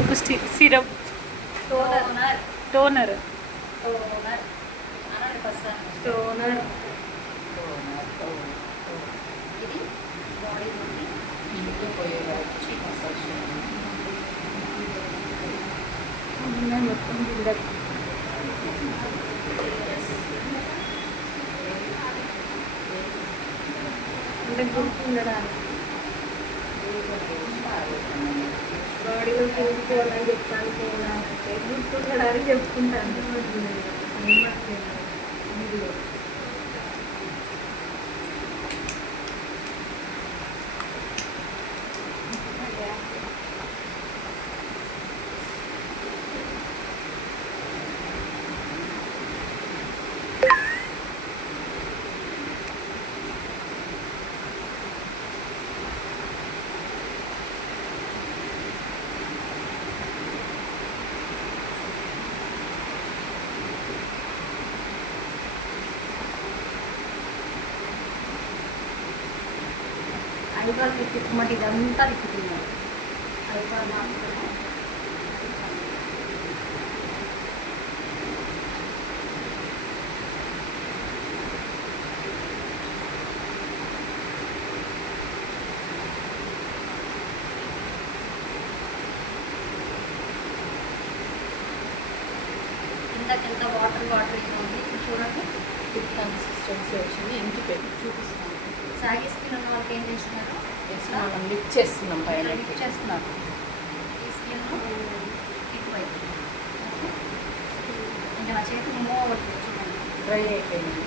చెప్పు. Syrup, toner toner, toner అనండి first toner. ఇది బాడీలోకి ఇంట్లో పోయే వచ్చి మసాజ్ మొత్తం బిల్డప్. అంటే గుర్తుండడానికి బాడీలో చూసుకోవాలని చెప్తాను అంటే గుర్తుండడానికి చెప్పుకుంటాను. ఐబాల్ తిప్పమంటే ఇదంతా తిప్పుతున్నారు. ఐబాల్ మాత్రమే ఇందాకెంత వాటర్ వాటర్ ఉంది చూడండి. థిక్ కన్సిస్టెన్సీ వచ్చింది. ఇంటి పెట్టి చూపిస్తాను. సాగి స్కిన్ ఉన్న వాళ్ళకి ఏం చేస్తున్నారు? మనం లిఫ్ట్ చేస్తున్నాం పైన లిఫ్ట్ చేస్తున్నారు. ఈ స్కిన్ ఇటువైపు ఇంకా నా చేతి మూవ్ అవ్వట్లేదు చూడండి. డ్రై అయిపోయింది.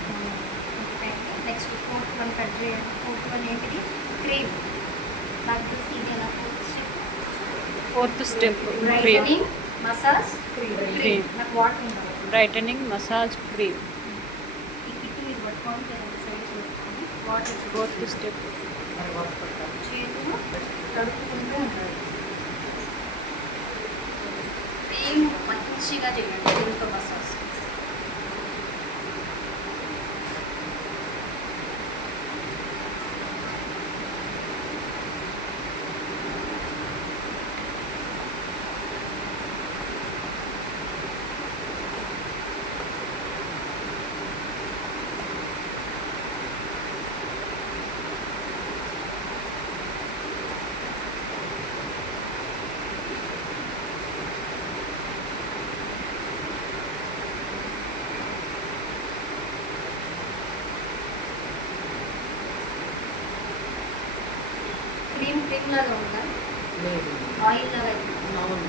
నెక్స్ట్ ఫోర్త్ వన్ కట్ చేయండి. ఫోర్త్ వన్ ఏంటిది? క్రీమ్. నాకు తెలిసి ఇదేనా fourth step brightening massage cream. నాకు వాటర్ ఉండాలి. Brightening massage cream. ఈ కిట్ మీరు పట్టుకోండి సైడ్ పెట్టుకోండి. Water fourth step. చేతులు తడుపుకుంటూ ఉండాలి. క్రీమ్ మంచిగా చేయండి. క్రీమ్తో మసాజ్. క్రీమ్ లాగా ఉందా? ఆయిల్ లాగా అవును.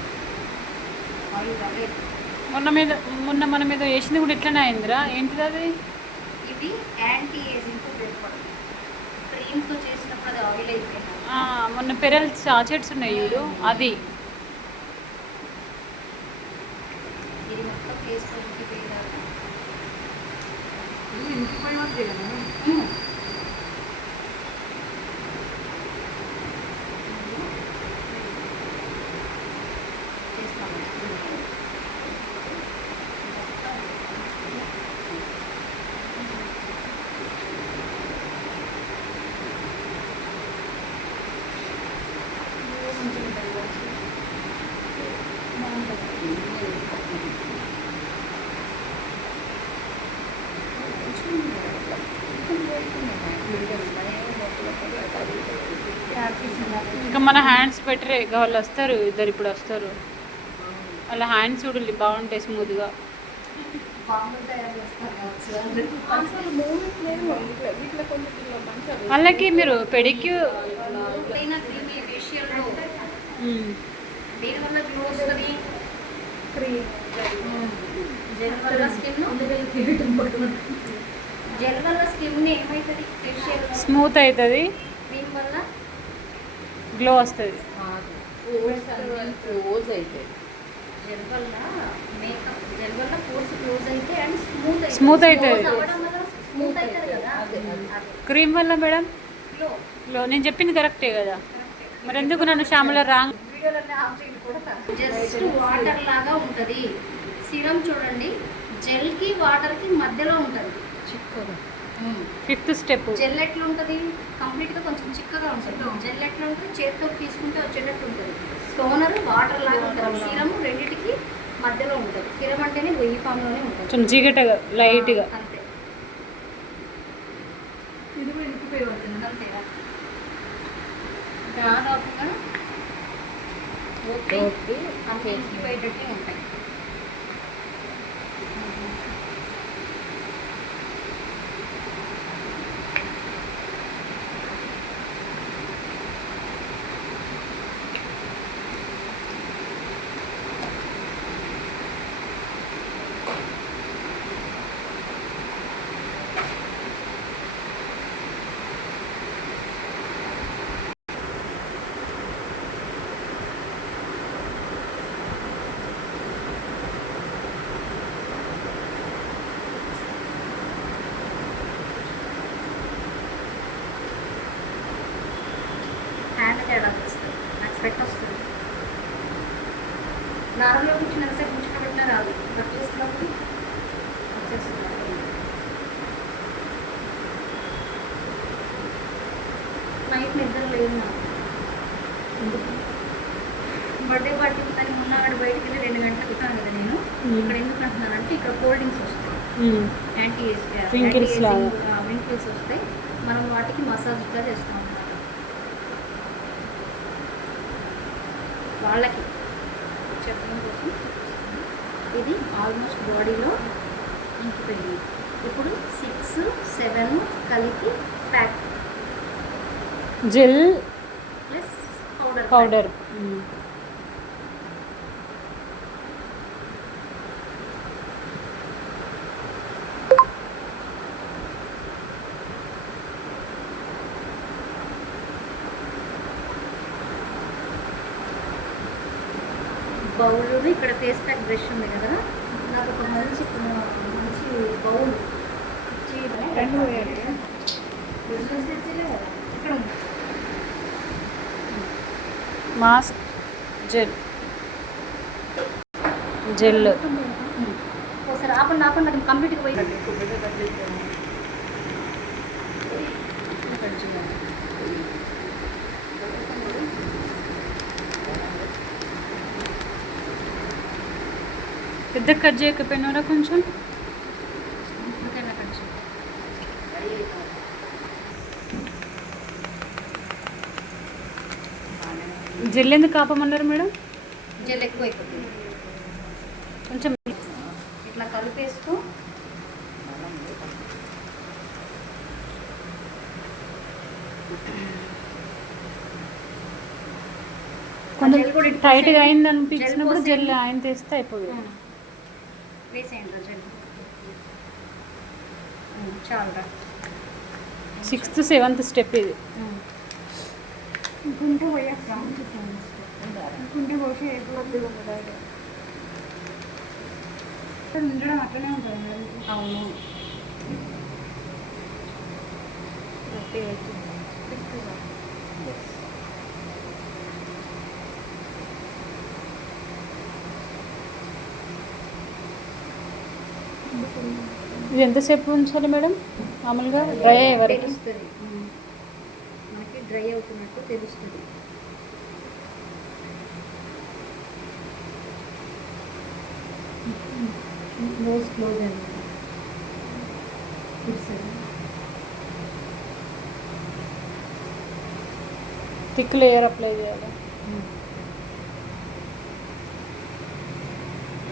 ఆయిల్ లాగా. మొన్న మన మీద వేసింది కూడా ఎట్లనే అయిందిరా? ఏంటిది అది? ఇది యాంటీ ఏజింగ్తో ఉపయోగపడుతుంది. క్రీమ్తో చేసినప్పుడు అది ఆయిల్ అయిపోయింది. మొన్న పెరల్ సాచెట్స్ ఉన్నాయి చూడు, అది. ఇది మొత్తం ఫేస్ పైకి వేయాలి. ఇంటిపోయి వద్దు కదా. ఇంకా మన హ్యాండ్స్ బెటరే. వాళ్ళు వస్తారు ఇద్దరు, ఇప్పుడు వస్తారు. వాళ్ళ హ్యాండ్స్ చూడాలి బాగుంటాయి స్మూత్గా. వాళ్ళకి మీరు పెడిక్యూ దీనివల్ల గ్లో వస్తుంది. జెల్ వల్ల స్కిన్ ఏమవుతుంది? ఫేషియల్ స్మూత్ అవుతుంది, దీనివల్ల గ్లో వస్తుంది. క్లోజ్ అయితే జెల్ వల్ల మేకప్, జెల్ వల్ల పోర్స్ క్లోజ్ అయితే అండ్ స్మూత్ అవుతుంది. స్మూత్ అవుతుంది కదా. క్రీమ్ వల్ల మేడం గ్లో. నేను చెప్పింది కరెక్టే కదా, మరి ఎందుకు నన్ను శ్యామల రాంగ్? జస్ట్ వాటర్ లాగా ఉంటుంది. సిరం చూడండి, జెల్కి వాటర్కి మధ్యలో ఉంటుంది చిక్కగా. Fifth step. జెల్ ఎట్లా ఉంటుంది? కంప్లీట్గా కొంచెం చిక్కగా ఉంటుంది. జెల్ ఎట్లా ఉంటుంది? చేతితో తీసుకుంటే వచ్చేటట్టు ఉంటుంది. టోనర్ వాటర్ లాగా ఉంటుంది. మధ్యలో ఉంటుంది. సిరం అంటేనే ఈ ఫామ్లోనే ఉంటుంది. కొంచెం జిగటగా లైట్గా. అంతే ఇది కూడా ఇరుక్కుపోయి పడుతుంది. అంతే దాదాపుగా ఓకే అంతే ఇంకిపోయేటట్టే ఉంటాయి. హ్యాండ్ తేడా వస్తుంది, నాకు స్వెట్ వస్తుంది. నార్మల్గా కూర్చున్నంతసేపు కూర్చోబెట్టినా రాదు, వర్క్ చేస్తున్నప్పుడు వచ్చేస్తుంది. నైట్ నిద్ర లేదు నాకు. బర్త్డే పార్టీ అని మొన్న అక్కడ బయటికి వెళ్ళి 2 గంటలకు వచ్చాను కదా నేను. ఇక్కడ ఎందుకు అంటున్నానంటే ఇక్కడ ఫోల్డింగ్స్ వస్తాయి, యాంటీ Wrinkles లాగా. వింకిల్స్ వస్తాయి. మనం వాటికి మసాజ్ ఇట్లా చేస్తాం అన్నమాట. వాళ్ళకి చెప్పడం కోసం ఇది ఆల్మోస్ట్ బాడీలో ఇంకిపోయింది. ఇప్పుడు 6, 7 కలిపి pack gel plus powder powder. Bowl. ఇక్కడ ఫేస్ ప్యాక్ బ్రష్ ఉంది కదా, నాకు ఒక మంచి బౌల్ ఇచ్చి ఇక్కడ ఉంది. Mask gel gel. ఒకసారి ఆపండి ఆపండి, అది కంప్లీట్గా పోయి పెద్ద కట్ చేయకపోయినారా కొంచెం? జెల్ ఎందుకు ఆపమన్నారు మేడం? జెల్ ఎక్కువ అయిపోతుంది. కొంచెం ఇట్లా కలిపేస్తూ కొంచెం జెల్ కూడా ఇటు టైట్గా పోసేయండి. అయింది అనిపించినప్పుడు జెల్ జెల్ ఆయన తెస్తే అయిపోతుంది. వేసేయండి జెల్. చాలురా. 6th 7th స్టెప్ ఇది. గుంటూ పోయేస్తాం. గుంటూ పోసి ఉండడం అట్లనే ఉంటుంది. అవును. ఇది ఎంతసేపు ఉంచాలి మేడం మామూలుగా డ్రై అయ్యే వరకు? తెలుస్తుంది, మనకి డ్రై అవుతున్నట్టు తెలుస్తుంది. నోస్ క్లోజ్ అయింది. థిక్ లేయర్ అప్లై చేయాలి.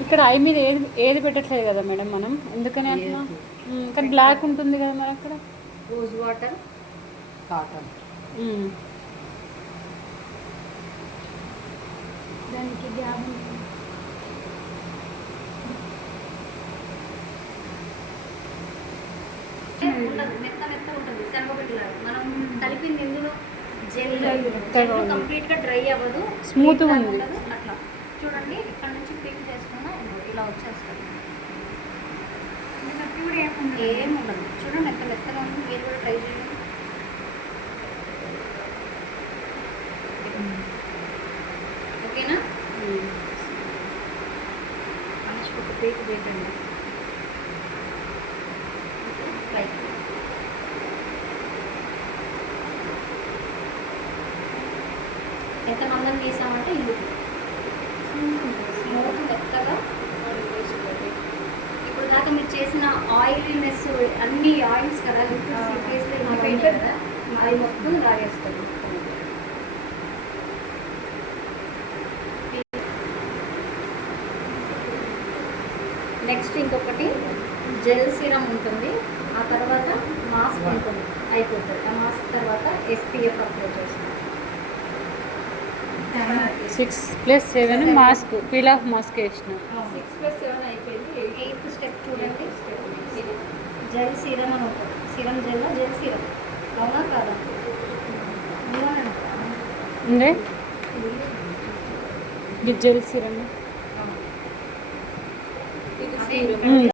ఇక్కడ ఐ మీద ఏది పెట్టట్లేదు కదా మేడం మనం, ఎందుకని అట్లా? కానీ బ్లాక్ ఉంటుంది కదా మరి అక్కడ. Rose water, cotton. దానికి గ్యాప్ ఉండదు, మెత్త మెత్త ఉంటుంది. శనగపిండిలాగా మనం కలిపింది ఇందులో జెల్ కంప్లీట్గా డ్రై అవ్వదు, స్మూత్గా ఉంది. ఉండదు. అట్లా చూడండి, ఇక్కడ నుంచి పిక్ చేసుకున్నా ఇలా వచ్చేస్తుంది. ఏముండదు. చూడండి ఎంత మెత్తగా ఉంది. మీరు కూడా ట్రై చేయండి. ఓకేనా? మనిషికి ఒక పీక్ పెట్టండి. లైక్ ఎంత మందం వేసామంటే ఇందుకు స్మూత్ మెత్తగా మీరు చేసిన ఆయిల్నెస్ అన్ని ఆయిల్స్ కదా ఫేస్లో ఇంకిపోయినాయి కదా అది మొత్తం లాగేస్తుంది. నెక్స్ట్ ఇంకొకటి జెల్ సిరమ్ ఉంటుంది, ఆ తర్వాత మాస్క్ ఉంటుంది, అయిపోతుంది. ఆ మాస్క్ తర్వాత SPF అప్లై చేస్తాం. 6+7 మాస్క్, పీల్ ఆఫ్ మాస్క్ వేసిన. 6+7 అయిపోయింది. 8th స్టెప్ చూడండి, జెల్ సిరమ్ అని ఉంటుంది. సిరమ్ జెల్ జెల్ సిరమ్ అవునా కాదా? ఉందే ఇది జెల్ సిరమ్. ఇది సీరం.